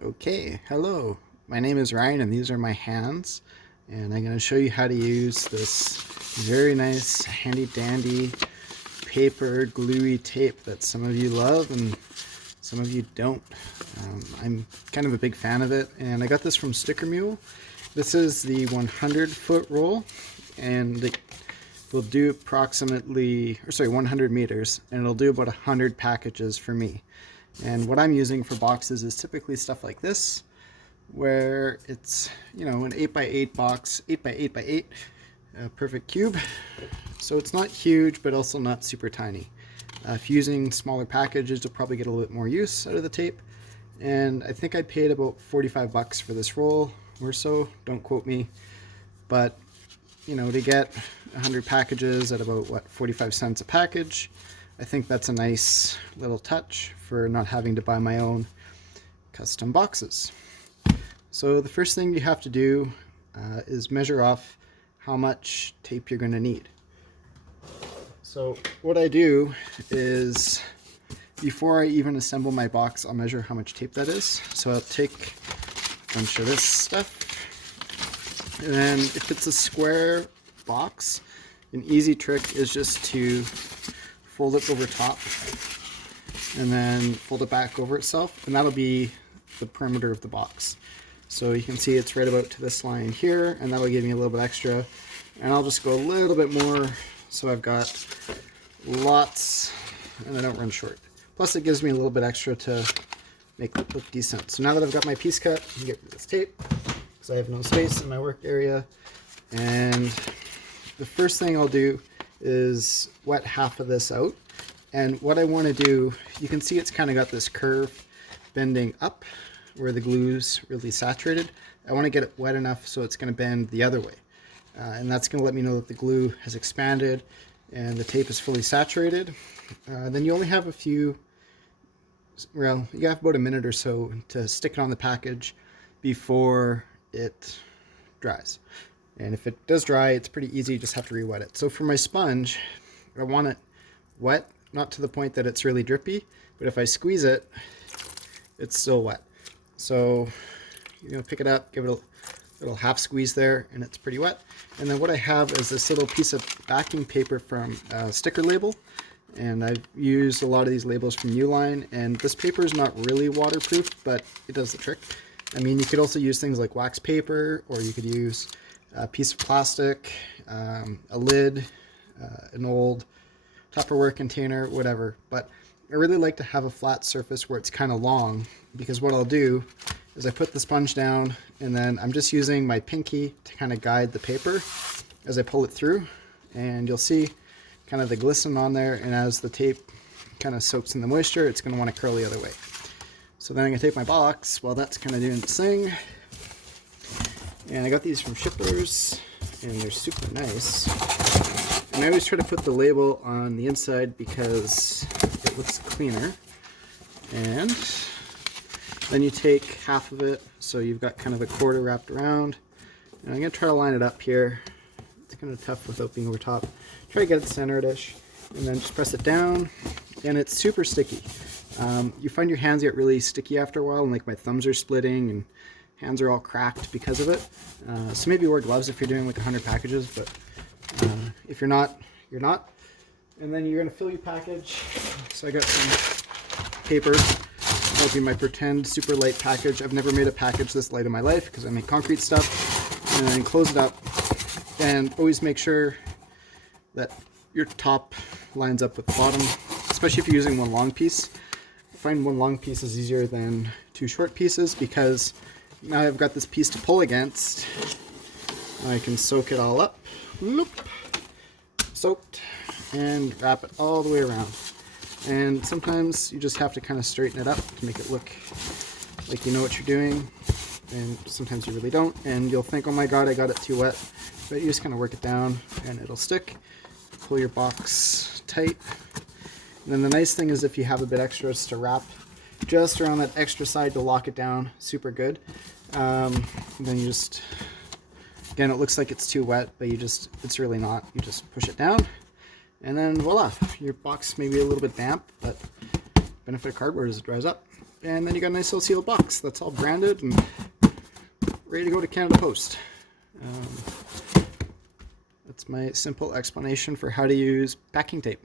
Okay, hello. My name is Ryan and these are my hands, and I'm going to show you how to use this very nice handy dandy paper gluey tape that some of you love and some of you don't. I'm kind of a big fan of it, and I got this from Sticker Mule. This is the 100-foot roll, and it will do approximately, 100 meters, and it'll do about 100 packages for me. And what I'm using for boxes is typically stuff like this, where it's, an 8x8 box, 8x8x8, a perfect cube. So it's not huge, but also not super tiny. If you're using smaller packages, you'll probably get a little bit more use out of the tape. And I think I paid about 45 bucks for this roll or so, don't quote me. But, to get 100 packages at about, 45 cents a package, I think that's a nice little touch for not having to buy my own custom boxes. So the first thing you have to do is measure off how much tape you're going to need. So what I do is, before I even assemble my box, I'll measure how much tape that is. So I'll take a bunch of this stuff, and then if it's a square box, an easy trick is just to fold it over top and then fold it back over itself, and that'll be the perimeter of the box. So you can see it's right about to this line here, and that'll give me a little bit extra, and I'll just go a little bit more so I've got lots and I don't run short. Plus it gives me a little bit extra to make it look decent. So now that I've got my piece cut, I can get rid of this tape because I have no space in my work area. And the first thing I'll do is wet half of this out. And what I want to do, you can see it's kind of got this curve bending up where the glue's really saturated. I want to get it wet enough so it's going to bend the other way. And that's going to let me know that the glue has expanded and the tape is fully saturated. Then you only have you have about a minute or so to stick it on the package before it dries. And if it does dry, it's pretty easy, you just have to re-wet it. So for my sponge, I want it wet, not to the point that it's really drippy, but if I squeeze it, it's still wet. So you're gonna pick it up, give it a little half squeeze there, and it's pretty wet. And then what I have is this little piece of backing paper from Sticker Label. And I've used a lot of these labels from Uline, and this paper is not really waterproof, but it does the trick. I mean, you could also use things like wax paper, or you could use a piece of plastic, a lid, an old Tupperware container, whatever. But I really like to have a flat surface where it's kind of long, because what I'll do is I put the sponge down, and then I'm just using my pinky to kind of guide the paper as I pull it through, and you'll see kind of the glisten on there, and as the tape kind of soaks in the moisture, it's going to want to curl the other way. So then I'm going to take my box while that's kind of doing its thing. And I got these from Shippers, and they're super nice. And I always try to put the label on the inside because it looks cleaner. And then you take half of it, so you've got kind of a quarter wrapped around. And I'm going to try to line it up here. It's kind of tough without being over top. Try to get it centered-ish, and then just press it down, and it's super sticky. You find your hands get really sticky after a while, and like my thumbs are splitting, and hands are all cracked because of it. So maybe wear gloves if you're doing like 100 packages, but if you're not, you're not. And then you're gonna fill your package. So I got some paper. That'll be my pretend super light package. I've never made a package this light in my life because I make concrete stuff. And then close it up, and always make sure that your top lines up with the bottom, especially if you're using one long piece. I find one long piece is easier than two short pieces, because now I've got this piece to pull against. I can soak it all up, soaked, and wrap it all the way around. And sometimes you just have to kind of straighten it up to make it look like you know what you're doing, and sometimes you really don't, and you'll think, oh my god, I got it too wet, but you just kind of work it down and it'll stick. Pull your box tight. And then the nice thing is, if you have a bit extra, is to wrap just around that extra side to lock it down super good. Then you just, again, it looks like it's too wet, but it's really not. You just push it down, and then voila, your box may be a little bit damp, but benefit of cardboard is it dries up. and then you got a nice little sealed box that's all branded and ready to go to Canada Post. That's my simple explanation for how to use packing tape.